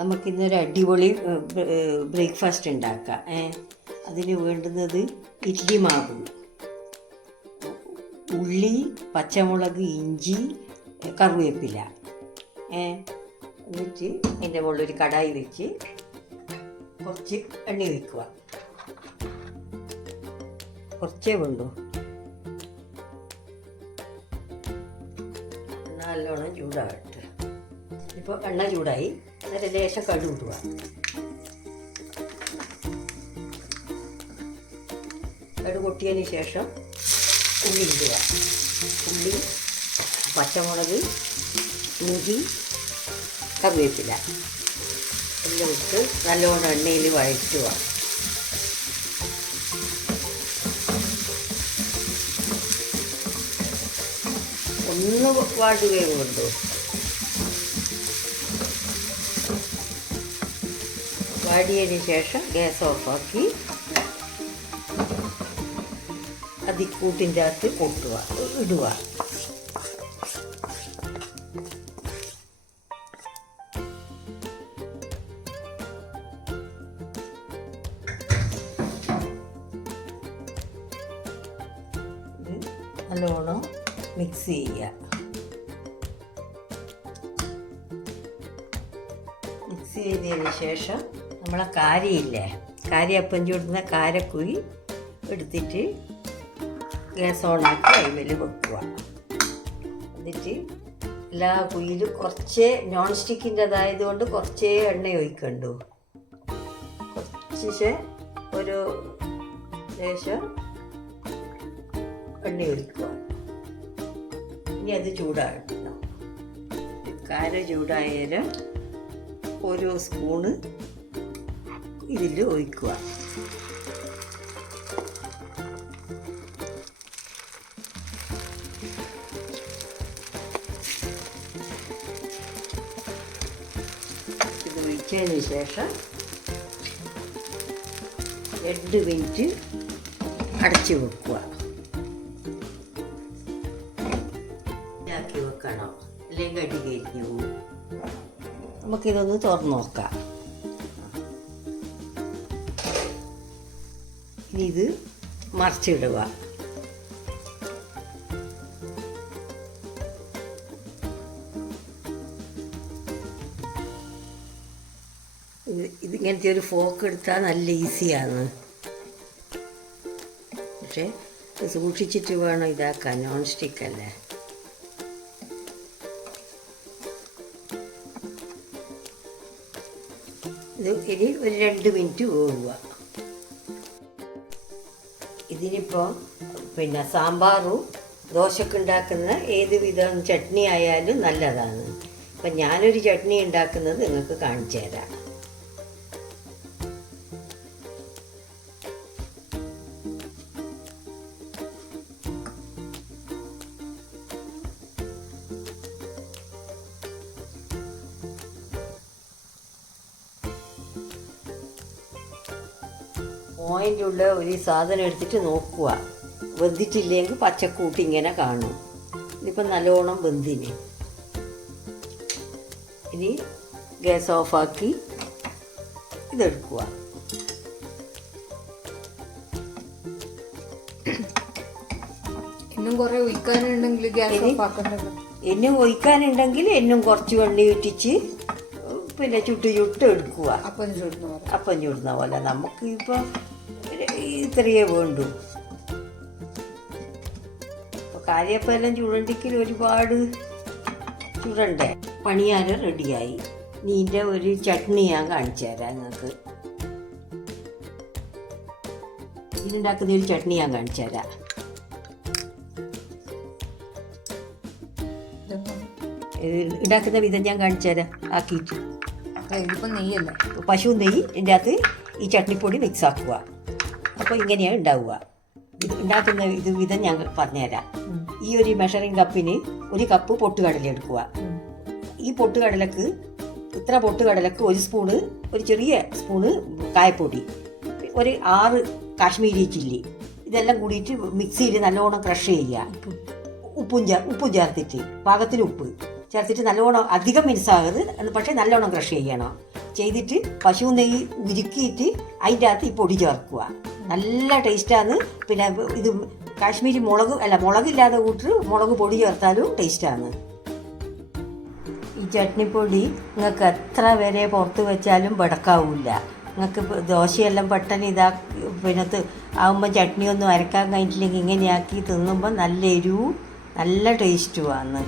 നമുക്കിന്നൊരു അടിപൊളി ബ്രേക്ക്ഫാസ്റ്റ് ഉണ്ടാക്കാം. അതിന് വേണ്ടുന്നത് ഇഡ്ഡലി മാവ്, ഉള്ളി, പച്ചമുളക്, ഇഞ്ചി, കറിവേപ്പില. എന്നിട്ട് അതിൻ്റെ മുകളിൽ ഒരു കടായി വെച്ച് കുറച്ച് എണ്ണ ഒഴിക്കുക. കുറച്ചേ വേണ്ടൂ. നല്ലോണം ചൂടാകട്ടെ. ഇപ്പോൾ എണ്ണ ചൂടായി. എന്നിട്ട് ലേശം കടുക് ഇടുക. കടുക് പൊട്ടിയതിന് ശേഷം ഉള്ളി ഇടുക. ഉള്ളി, പച്ചമുളക്, ഇഞ്ചി, കറിവേപ്പില എല്ലാം ഇട്ട് നല്ലോണം എണ്ണയിൽ വഴറ്റുക. ഒന്ന് വാടുകയും കൊണ്ടു. വാടിയതിന് ശേഷം ഗ്യാസ് ഓഫാക്കി അത് കൂട്ടിൻ്റെ അകത്ത് കൊട്ടുക, ഇടുക. നല്ലോണം മിക്സ് ചെയ്യുക. മിക്സ് ചെയ്തതിന് ശേഷം നമ്മളെ കാരിയില്ലേ, കാരിയപ്പം ചൂടുന്ന കാരക്കുഴി എടുത്തിട്ട് ഗ്യാസ് ഓണാക്കി അതിൽ വെക്കുക. എന്നിട്ട് എല്ലാ കുഴിയിലും കുറച്ചേ നോൺ സ്റ്റിക്കിൻ്റെതായത് കൊണ്ട് കുറച്ചേ എണ്ണ ഒഴിക്കണ്ടു. കുറച്ച് ഒരു ലേശം എണ്ണ ഒഴിക്കുക. ഇനി അത് ചൂടാക്കണം. കാര ചൂടായാലും ഓരോ സ്പൂണ് ഇതിൽ ഒഴിക്കുക. ഇത് ഒഴിച്ചതിന് ശേഷം 2 മിനിറ്റ് അടച്ചു വെക്കുക. വെക്കണം, അല്ലെങ്കിൽ അടി കരിഞ്ഞു പോകും. നമുക്കിതൊന്ന് തുറന്ന് നോക്കാം. ഇനി ഇത് മറിച്ചിടുക. ഇതിങ്ങനത്തെ ഒരു ഫോക്ക് എടുത്താൽ നല്ല ഈസിയാണ്. പക്ഷേ സൂക്ഷിച്ചിട്ട് വേണം ഇതാക്കാൻ, നോൺ സ്റ്റിക്കല്ലേ. ഇത് ഇനി ഒരു 2 മിനിറ്റ് വേവുക. ഇതിനിപ്പോൾ സാമ്പാറും ദോശക്ക് ഉണ്ടാക്കുന്ന ഏത് വിധം ചട്നി ആയാലും നല്ലതാണ്. അപ്പം ഞാനൊരു ചട്നി ഉണ്ടാക്കുന്നത് നിങ്ങൾക്ക് കാണിച്ചു തരാം. മോയിൻ്റെ ഉള്ള ഒരു സാധനം എടുത്തിട്ട് നോക്കുക. വെന്തിട്ടില്ലെങ്കിൽ പച്ചക്കൂട്ടി ഇങ്ങനെ കാണും. ഇതിപ്പോൾ നല്ലോണം വെന്തിന്. ഇനി ഗ്യാസ് ഓഫാക്കി ഇതെടുക്കുക. ഇന്നും കുറേ ഒഴിക്കാനുണ്ടെങ്കിൽ ഗ്യാസ് ഓഫാക്കേണ്ടത്. എന്നും ഒഴിക്കാനുണ്ടെങ്കിൽ എന്നും കുറച്ച് വെണ്ണി ഇട്ടിച്ച് ചുട്ട് എടുക്കുക. അപ്പം ചുടുന്ന പോലെ. നമുക്ക് ഇപ്പോൾ ഇത്രയേ വേണ്ടൂ. ഇപ്പോൾ കാര്യപ്പം എല്ലാം ചുടണ്ടെങ്കിൽ ഒരുപാട് ചുടണ്ടേ. പണിയാരം റെഡിയായി. നീൻ്റെ ഒരു ചട്നി ഞാൻ കാണിച്ചു തരാം നിങ്ങൾക്ക്. ഇതിനുണ്ടാക്കുന്ന ഒരു ചട്നി ഞാൻ കാണിച്ചു തരാം. ഉണ്ടാക്കുന്ന വിധം ഞാൻ കാണിച്ചു തരാം. ആക്കിയിട്ട് ഇതിപ്പോൾ നെയ്യല്ല, പശു നെയ്യ് ഇതിൻ്റെ അകത്ത് ഈ ചട്നിപ്പൊടി മിക്സ് ആക്കുക. അപ്പോൾ ഇങ്ങനെയാണ് ഉണ്ടാവുക. ഇത് ഉണ്ടാക്കുന്ന ഇത് വിധം ഞാൻ പറഞ്ഞുതരാം. ഈ ഒരു മെഷറിംഗ് കപ്പിന് 1 കപ്പ് പൊട്ടുകടല എടുക്കുക. ഈ പൊട്ടുകടലക്ക് ഇത്ര പൊട്ടുകടലക്ക് 1 സ്പൂണ്, ഒരു ചെറിയ സ്പൂണ് കായപ്പൊടി, ഒരു 6 കാശ്മീരി ചില്ലി, ഇതെല്ലാം കൂടിയിട്ട് മിക്സിയിൽ നല്ലോണം ക്രഷ് ചെയ്യുക. ഉപ്പും ചേർത്തിട്ട് പാകത്തിന് ഉപ്പ് ചേർത്തിട്ട് നല്ലോണം, അധികം മിനുസാകരുത്, പക്ഷേ നല്ലോണം ക്രഷ് ചെയ്യണം. ചെയ്തിട്ട് പശു നെയ്യ് ഉരുക്കിയിട്ട് അതിൻ്റെ അകത്ത് ഈ പൊടി ചേർക്കുക. നല്ല ടേസ്റ്റാണ്. പിന്നെ ഇത് കാശ്മീരി മുളകില്ലാതെ കൂട്ട് മുളക് പൊടി ചേർത്താലും ടേസ്റ്റാണ്. ഈ ചട്നിപ്പൊടി നിങ്ങൾക്ക് എത്ര വരെ പുറത്ത് വെച്ചാലും വെടക്കാവില്ല. നിങ്ങൾക്ക് ദോശയെല്ലാം പെട്ടെന്ന് ആകുമ്പോൾ ചട്നിയൊന്നും അരക്കാൻ കഴിഞ്ഞിട്ടില്ലെങ്കിൽ ഇങ്ങനെയാക്കി തിന്നുമ്പോൾ നല്ല എരിവും നല്ല ടേസ്റ്റുമാണ്.